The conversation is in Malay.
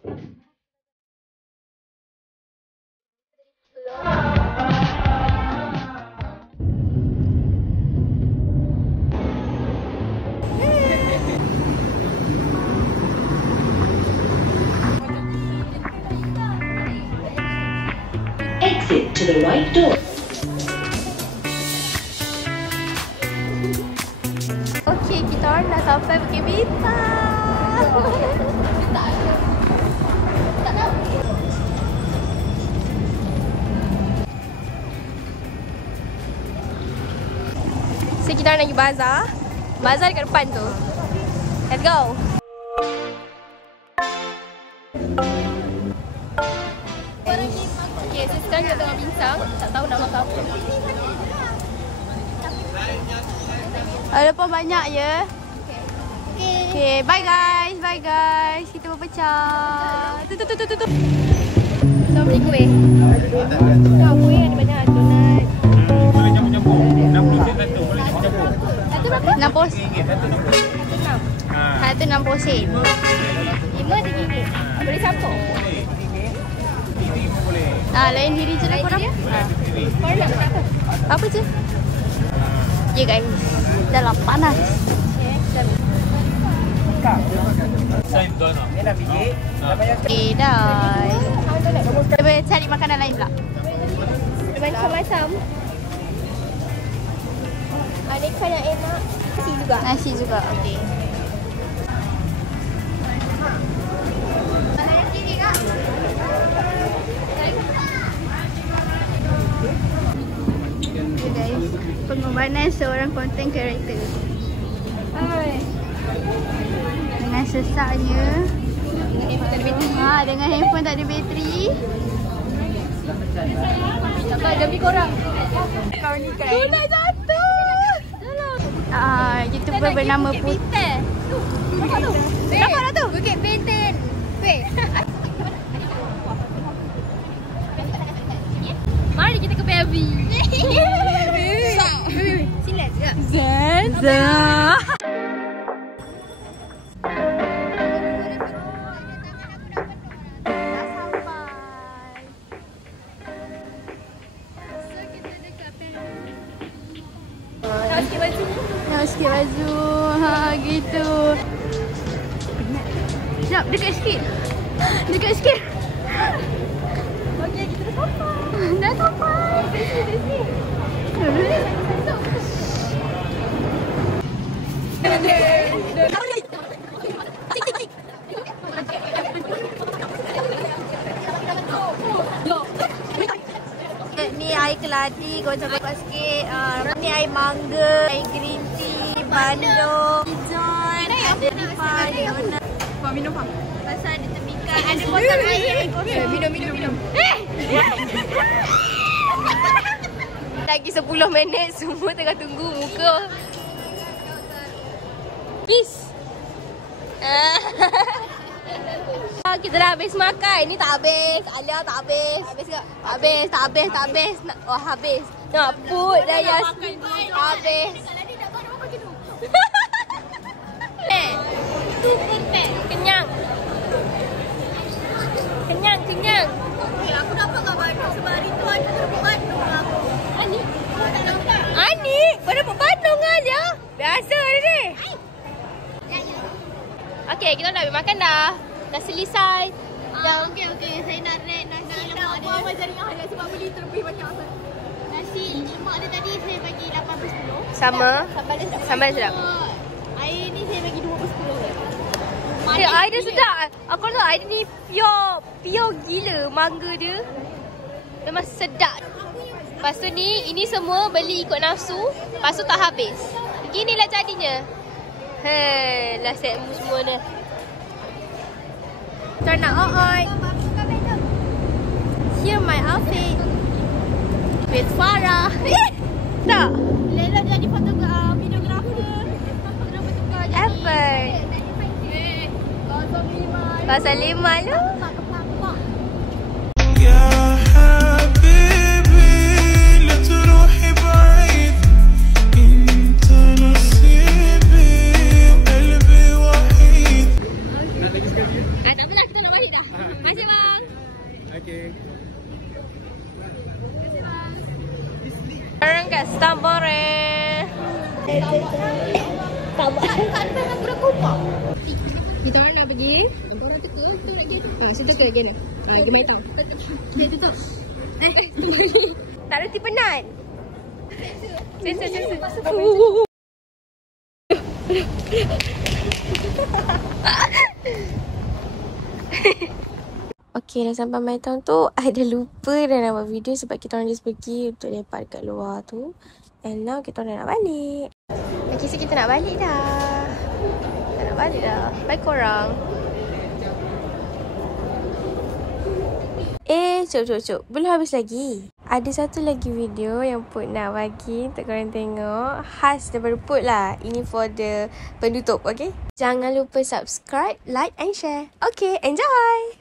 Exit to the right door. Okey, kita orang dah sampai Bukit Bintang. Tak tahu. So kita orang nak pergi bazar. Bazar dekat depan tu. Let's go. Okay, so sekarang kita tengah bincang. Tak tahu nak makan apa. Ada pun banyak ya. Okay, bye guys. Bye guys. Kita berpecah. Tu. Assalamualaikum. Kau kuih ada banyak donat. Boleh campur-campur. 60 sen satu. Boleh campur-campur. Satu berapa? 60 sen. Satu 60 sen. 5 RM3. Boleh campur? Lain diri je lah korang. Korang nak makan apa? Apa je? Ya guys. Dah lah panas. Okay dah. Kita boleh cari makanan lain pula. Macam-macam. Aneka yang enak. Nasi juga. Nasi juga, okey. Okay guys, pengorbanan seorang content creator. Dengan sesaknya. Dengan handphone tak ada bateri. Tak ada lebih korang. Kau ni kan. Donat jatuh. YouTuber bernama Putih. Nampak tu? Nampak dah tu? Bukit Bintang. Weh. Mari kita ke PLV. Sila je. Zaza. Nak sikit baju. Gitu. Sekejap, dekat sikit. Dekat sikit. Okey, kita dah sampai. Dah sampai. Dari sini. Ni air keladi, kau coba sikit. Ni air mangga, air green tea, bandung, hijau, ada rifai, donat. Kau minum apa? Pasal ada temikan, ada botol air kosong. Minum. Lagi 10 minit, semua tengah tunggu muka. Peace. Kita dah habis makan. Ini tak habis. Alia tak habis. Habis ke? Tak habis. Oh, habis. Nak put dah Yasmin. Habis. Kenyang. Okay, aku dapat kat Bandung sebab hari tu ada dapat Bandung aku. Ani? Kau dapat Bandung aja? Biasa ni. Okay, kita dah habis makan dah. Dah selesai. Okey. Saya nak rate nasi lemak dia. Apa jaringan ada sebab beli terlebih banyak. Nasi lemak dia tadi saya bagi 8/10. Sama. Sambal sedap. Air ni saya bagi 2/10. Air dia sedap. Aku rasa air ni pure gila mangga dia. Memang sedap. Lepas tu ni, ini semua beli ikut nafsu. Lepas tu tak habis. Beginilah jadinya. Lah setmu semua ni. Turn out Here my outfit with Farah. Tak? Lela jadi videographer. Kenapa tukar jadi? Effort. Pasal 5 lu. Kat depan aku dah kompak. Kita orang nak pergi. Orang teka, kita nak pergi. Situ ke gini. Dia main tahu. Dia tutup. Tak reti penat. Sensor. Okay, dah sampai My Town tu. I dah lupa dah nak buat video sebab kita orang just pergi untuk lepak dekat luar tu. And now kita orang nak balik. Okay, so kita nak balik dah. Bye korang. Cuk. Belum habis lagi. Ada satu lagi video yang Put nak bagi untuk korang tengok. Khas daripada Put lah. Ini for the penutup, okay? Jangan lupa subscribe, like and share. Okay, enjoy!